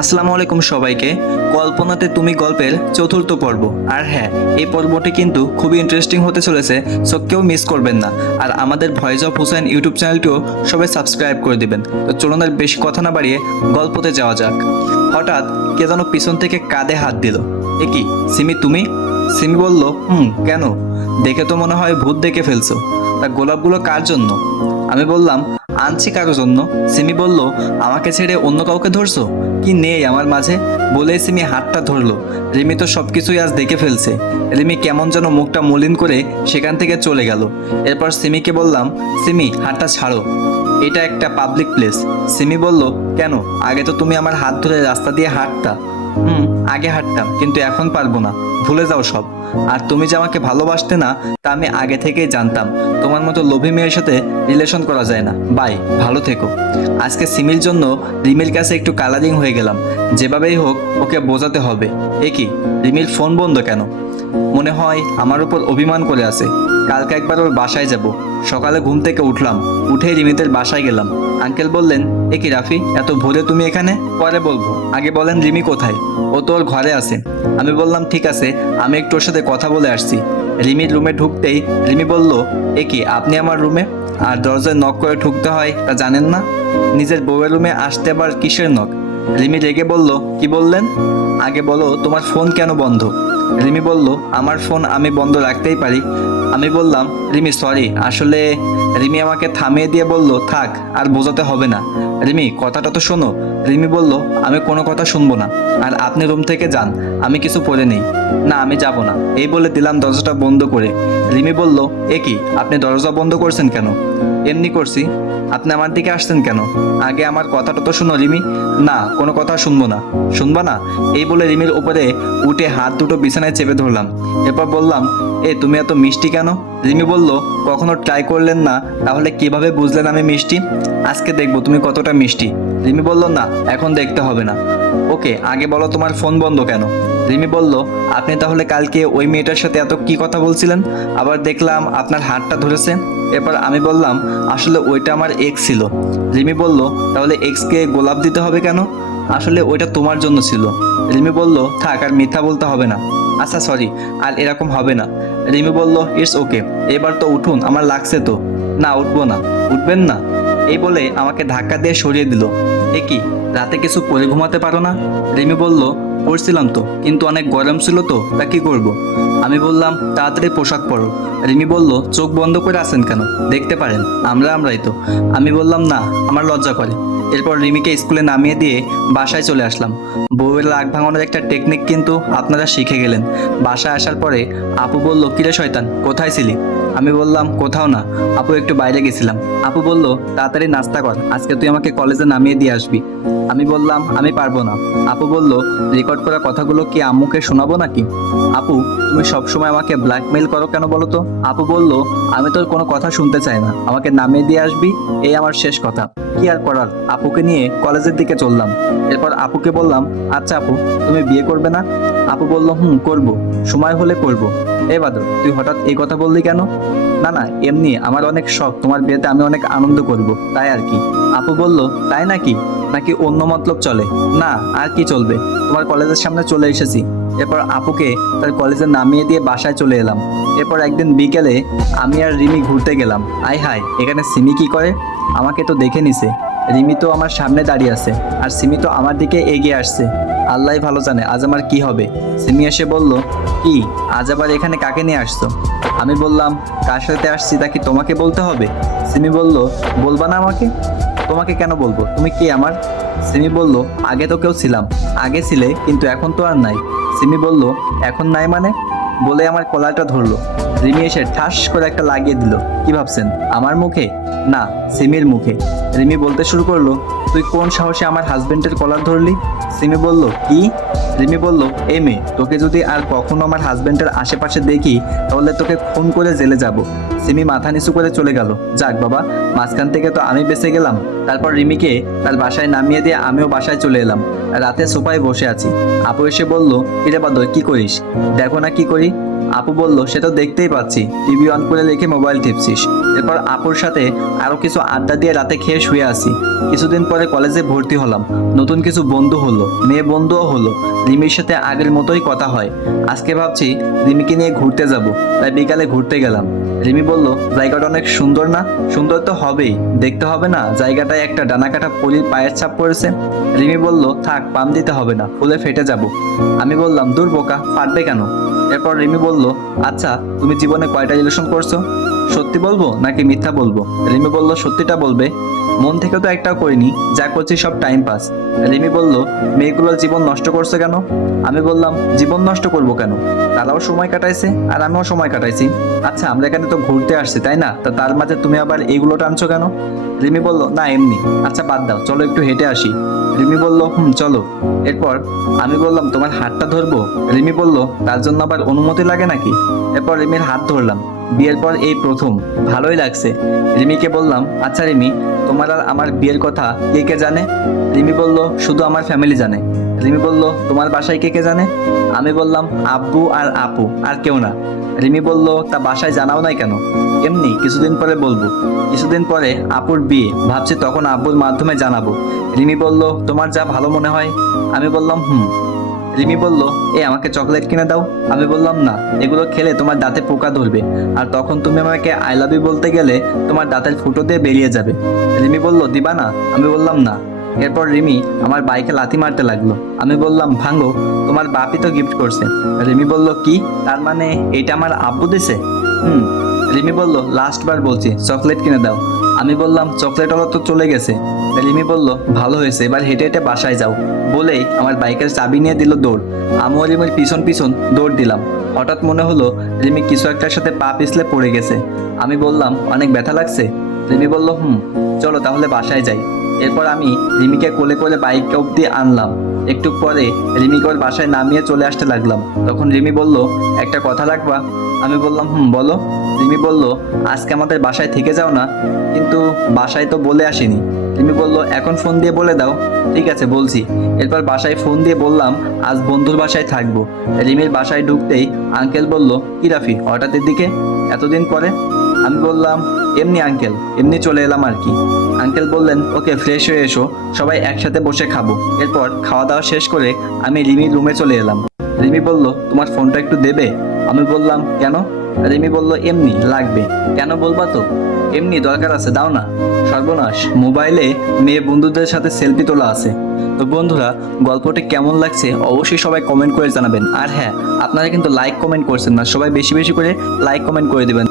আসসালামু আলাইকুম সবাইকে। কল্পনাতে তুমি গল্পের চতুর্থ পর্ব। আর হ্যাঁ এই পর্বটি কিন্তু খুবই ইন্টারেস্টিং হতে চলেছে সো কেউ মিস করবেন না। আর আমাদের ভয়েস অফ হুসাইন ইউটিউব চ্যানেলটিও সবাই সাবস্ক্রাইব করে দিবেন। তো চলুন আর বেশি কথা না বাড়িয়ে গল্পতে যাওয়া যাক। হঠাৎ কে যেন পিছন থেকে কাঁধে হাত দিল। এ কি, সিমি তুমি? সিমি বলল, হুম, কেন? দেখে তো মনে হয় ভূত দেখে ফেলছো। তা গোলাপগুলো কার জন্য? আমি বললাম আনছি কারোর জন্য। সিমি বলল, আমাকে ছেড়ে অন্য কাউকে ধরছো? কি নেই আমার মাঝে? বলে সিমি হাতটা ধরলো। রিমি তো সব কিছুই আজ দেখে ফেলছে। রিমি কেমন যেন মুখটা মলিন করে সেখান থেকে চলে গেল। এরপর সিমিকে বললাম, সিমি, হাতটা ছাড়ো। এটা একটা পাবলিক প্লেস সিমি বলল, কেন? আগে তো তুমি আমার হাত ধরে রাস্তা দিয়ে হাঁটতা। হুম, আগে হাঁটতাম, কিন্তু এখন পারব না। ভুলে যাও সব। আর তুমি যে আমাকে ভালোবাসতে না, তা আমি আগে থেকেই জানতাম। তোমার মতো লোভী মেয়ের সাথে রিলেশন করা যায় না। বাই, ভালো থেকো। আজকে সিমির জন্য রিমির কাছে একটু কালারিং হয়ে গেলাম। যেভাবেই হোক, ওকে বোঝাতে হবে। এ কি? রিমির ফোন বন্ধ কেন? মনে হয় আমার উপর অভিমান করে আছে। কালকে একবার ওর বাসায় যাব। সকালে ঘুম থেকে উঠলাম। উঠেই রিমিতের বাসায় গেলাম। আঙ্কেল বললেন, এ কি রাফি, এত ভোরে তুমি এখানে? পরে বলব। আগে বলেন রিমি কোথায়? ও তো ওর ঘরে আছে। আমি বললাম, ঠিক আছে। আমি একটু ওর সাথে কথা বলে আসছি। রিমির রুমে ঢুকতেই রিমি বলল, এ কি, আপনি আমার রুমে? আর দরজায় নক করে ঢুকতে হয় তা জানেন না? নিজের বউয়ের রুমে আসতে আবার কিসের নক রিমি রেগে বলল, কি বললেন? আগে বলো, তোমার ফোন কেন বন্ধ? রিমি বলল, আমার ফোন আমি বন্ধ রাখতেই পারি। আমি বললাম, রিমি সরি আসলে রিমি আমাকে থামিয়ে দিয়ে বলল, থাক, আর বোঝাতে হবে না। রিমি, কথাটা তো শোনো। রিমি বলল, আমি কোনো কথা শুনব না, আর আপনি রুম থেকে যান, আমি কিছু পরে নেই। না, আমি যাব না। এই বলে দিলাম দরজাটা বন্ধ করে। রিমি বলল, এ কি, আপনি দরজা বন্ধ করছেন কেন? এমনি করছি। আপনি আমার দিকে আসছেন কেন? আগে আমার কথাটা তো শুনো, রিমি। না, কোনো কথা শুনব না। শুনবা না? এই বলে রিমির উপরে উঠে হাত দুটো বিছানায় চেপে ধরলাম। এরপর বললাম, এ, তুমি এত মিষ্টি কেন? রিমি বলল, কখনো ট্রাই করলেন না, তাহলে কীভাবে বুঝলেন আমি মিষ্টি? আজকে দেখব তুমি কতটা মিষ্টি। রিমি বলল, না, এখন দেখতে হবে না। ওকে, আগে বলো তোমার ফোন বন্ধ কেন? রিমি বলল, আপনি তাহলে কালকে ওই মেয়েটার সাথে এত কি কথা বলছিলেন? আবার দেখলাম আপনার হাতটা ধরেছে। এরপর আমি বললাম, আসলে ওইটা আমার এক্স ছিল। রিমি বলল, তাহলে এক্সকে গোলাপ দিতে হবে কেন? আসলে ওইটা তোমার জন্য ছিল। রিমি বলল, থাক, আর মিথ্যা বলতে হবে না। আচ্ছা সরি আর এরকম হবে না। রিমি বলল, ইটস ওকে, এবার তো উঠুন, আমার লাগছে তো। না, উঠবো না। উঠবেন না? এই বলে আমাকে ধাক্কা দিয়ে সরিয়ে দিল। এ কি, রাতে কিছু পরে ঘুমাতে পারো না? রিমি বলল পড়ছিলাম তো, কিন্তু অনেক গরম ছিল তো, তা কি করব? আমি বললাম, তাড়াতাড়ি পোশাক পরো। রিমি বলল, চোখ বন্ধ করে আছেন কেন? দেখতে পারেন, আমরা আমরাই তো। আমি বললাম, না, আমার লজ্জা করে। এরপর রিমিকে স্কুলে নামিয়ে দিয়ে বাসায় চলে আসলাম। বউয়ের রাগ ভাঙানোর একটা টেকনিক কিন্তু আপনারা শিখে গেলেন। বাসায় আসার পরে আপু বলল, কিরে শয়তান, কোথায় ছিলি? আমি বললাম, কোথাও না, আপু একটু বাইরে গেছিলাম। আপু বলল, তাড়াতাড়ি নাস্তা কর, আজকে তুই আমাকে কলেজে নামিয়ে দিয়ে আসবি। আমি বললাম, আমি পারব না। আপু বলল, রেকর্ড করা কথাগুলো কি আম্মুকে শোনাবো নাকি? আপু, তুমি সবসময় আমাকে ব্ল্যাকমেইল করো কেন বলো তো? আপু বলল, আমি তোর কোনো কথা শুনতে চাই না, আমাকে নামিয়ে দিয়ে আসবি, এই আমার শেষ কথা। কি আর করার? আপুকে নিয়ে কলেজের দিকে চললাম। এরপর আপুকে বললাম আচ্ছা আপু, তুমি বিয়ে করবে না? আপু বলল, হুম, করব। সময় হলে করব। এ বাদর তুই হঠাৎ এই কথা বললি কেন? না না, এমনি আমার অনেক শখ। তোমার বিয়েতে আমি অনেক আনন্দ করব, তাই আর কি। আপু বলল, তাই নাকি? নাকি অন্য মতলব চলে? না, আর কি চলবে? তোমার কলেজের সামনে চলে এসেছি। এরপর আপুকে তার কলেজে নামিয়ে দিয়ে বাসায় চলে এলাম। এরপর একদিন বিকেলে আমি আর রিমি ঘুরতে গেলাম। আই হাই এখানে সিমি কি করে? আমাকে তো দেখে নিছে। রিমি তো আমার সামনে দাঁড়িয়ে আছে, আর সিমি তো আমার দিকে এগিয়ে আসছে। আল্লাহ ভালো জানে আজ আমার কি হবে। সিমি এসে বলল, কি? আজ আবার এখানে কাকে নিয়ে আসছো? আমি বললাম, কার সাথে আসছি তা কি তোমাকে বলতে হবে? সিমি বলল, বলবা না আমাকে? তোমাকে কেন বলব? তুমি কি আমার? সিমি বলল, আগে তো কেউ ছিলাম। আগে ছিলে, কিন্তু এখন তো আর নাই। সিমি বলল, এখন নাই মানে? বলে আমার কলারটা ধরলো। রিমি এসে ঠাস করে একটা লাগিয়ে দিল। কি ভাবছেন? আমার মুখে? না, সিমির মুখে। রিমি বলতে শুরু করল, তুই কোন সাহসে আমার হাজবেন্ডের কলার ধরলি? সিমি বলল, কি? রিমি বলল, এ মেয়ে, তোকে যদি আর কখনো আমার হাজবেন্ডের আশেপাশে দেখি, তাহলে তোকে খুন করে জেলে যাব। সিমি মাথা নিচু করে চলে গেল, যাক বাবা, মাঝখান থেকে তো আমি বেঁচে গেলাম। তারপর রিমিকে তার বাসায় নামিয়ে দিয়ে আমিও বাসায় চলে এলাম। রাতে সোফায় বসে আছি। আপু এসে বলল, কিরে বাদর কি করিস? দেখো না কি করি? আপু বলল, সে তো দেখতেই পাচ্ছি। টিভি অন করে রেখে মোবাইল টিপছিস। এরপর আপুর সাথে আরও কিছু আড্ডা দিয়ে রাতে খেয়ে শুয়ে আসি। কিছুদিন পরে কলেজে ভর্তি হলাম। নতুন কিছু বন্ধু হলো, মেয়ে বন্ধুও হলো। রিমির সাথে আগের মতোই কথা হয়। আজকে ভাবছি রিমিকে নিয়ে ঘুরতে যাব, তাই বিকালে ঘুরতে গেলাম। রিমি বলল, জায়গাটা অনেক সুন্দর না? সুন্দর তো হবেই। দেখতে হবে না, জায়গাটায় একটা ডানা কাটা পলির পায়ের ছাপ পড়েছে। রিমি বলল, থাক, পাম দিতে হবে না, ফুলে ফেটে যাব। আমি বললাম, দূর বোকা ফাটবে কেন? এরপর রিমি বলল আচ্ছা তুমি জীবনে কয়টা রিলেশন করছ? সত্যি বলব নাকি মিথ্যা বলব? রিমি বলল, সত্যিটা বলবে। মন থেকে তো একটাও করিনি, যা করছি সব টাইম পাস রিমি বলল, মেয়েগুলোর জীবন নষ্ট করছে কেন? আমি বললাম, জীবন নষ্ট করব কেন? তারাও সময় কাটাইছে, আর আমিও সময় কাটাইছি। আচ্ছা আমরা এখানে তো ঘুরতে আসছি, তাই না? তা তার মাঝে তুমি আবার এইগুলো টানছো কেন? রিমি বলল, না, এমনি। আচ্ছা বাদ দাও, চলো একটু হেঁটে আসি। রিমি বলল, হুম, চলো। এরপর আমি বললাম, তোমার হাতটা ধরবো? রিমি বলল, তার জন্য আবার অনুমতি লাগে নাকি? এরপর রিমির হাত ধরলাম। বিয়ের পর এই প্রথম। ভালোই লাগছে। রিমিকে বললাম আচ্ছা রিমি, তোমার আর আমার বিয়ের কথা কে কে জানে? রিমি বলল, শুধু আমার ফ্যামিলি জানে। রিমি বলল, তোমার বাসায় কে কে জানে? আমি বললাম, আব্বু আর আপু, আর কেউ না। রিমি বলল, তা বাসায় জানাও নাই কেন? এমনি, কিছুদিন পরে বলব। কিছুদিন পরে আপুর বিয়ে, ভাবছি তখন আব্বুর মাধ্যমে জানাব। রিমি বলল, তোমার যা ভালো মনে হয়? আমি বললাম, হুম। রিমি বলল, এ, আমাকে চকলেট কিনে দাও। আমি বললাম, না, এগুলো খেলে তোমার দাঁতে পোকা ধরবে। আর তখন তুমি আমাকে আই লাভ ইউ বলতে গেলে তোমার দাঁতের ফুটো দিয়ে বেরিয়ে যাবে। রিমি বলল, দিবা না? আমি বললাম, না। এরপর রিমি আমার বাইকে লাথি মারতে লাগল। আমি বললাম ভাঙ্গো তোমার বাপি তো গিফট করছে। রিমি বলল, কি? তার মানে এটা আমার আব্বু দিছে? হুম। রিমি বলল লাস্ট বার বলছি, চকলেট কিনে দাও। আমি বললাম, চকলেট তো চলে গেছে। রিমি বলল, ভালো হয়েছে, এবার হেঁটে হেঁটে বাসায় যাও। বলেই আমার বাইকের চাবি নিয়ে দিল দৌড়। আমিও রিমির পিছন পিছন দৌড় দিলাম। হঠাৎ মনে হলো, রিমি কিছু একটার সাথে পা পিছলে পড়ে গেছে। আমি বললাম, অনেক ব্যথা লাগছে? রিমি বলল, হুম, চলো তাহলে বাসায় যাই। এরপর আমি রিমিকে কোলে কোলে বাইক অব্দি আনলাম। একটু পরে রিমিকে ওর বাসায় নামিয়ে চলে আসতে লাগলাম। তখন রিমি বলল, একটা কথা রাখবা? আমি বললাম, হুম, বলো। রিমি বলল, আজকে আমাদের বাসায় থেকে যাও না, কিন্তু বাসায় তো বলে আসিনি। রিমি বলল, এখন ফোন দিয়ে বলে দাও। ঠিক আছে, বলছি। এরপর বাসায় ফোন দিয়ে বললাম, আজ বন্ধুর বাসায় থাকব। রিমির বাসায় ঢুকতেই আঙ্কেল বলল, কি রাফি হঠাৎের দিকে এতদিন পরে। আমি বললাম, এমনি আঙ্কেল এমনি চলে এলাম আর কি। আঙ্কেল বললেন, ওকে ফ্রেশ হয়ে এসো, সবাই একসাথে বসে খাব। এরপর খাওয়া দাওয়া শেষ করে আমি রিমির রুমে চলে এলাম। রিমি বলল, তোমার ফোনটা একটু দেবে? আমি বললাম, কেন? রিমি বলল, এমনি, লাগবে। কেন বলবা তো? এমনি, দরকার আছে, দাও না। সর্বনাশ, মোবাইলে মেয়ে বন্ধুদের সাথে সেলফি তোলা আছে। তো বন্ধুরা, গল্পটি কেমন লাগছে অবশ্যই সবাই কমেন্ট করে জানাবেন। আর হ্যাঁ আপনারা কিন্তু লাইক কমেন্ট করছেন না, সবাই বেশি বেশি করে লাইক কমেন্ট করে দেবেন।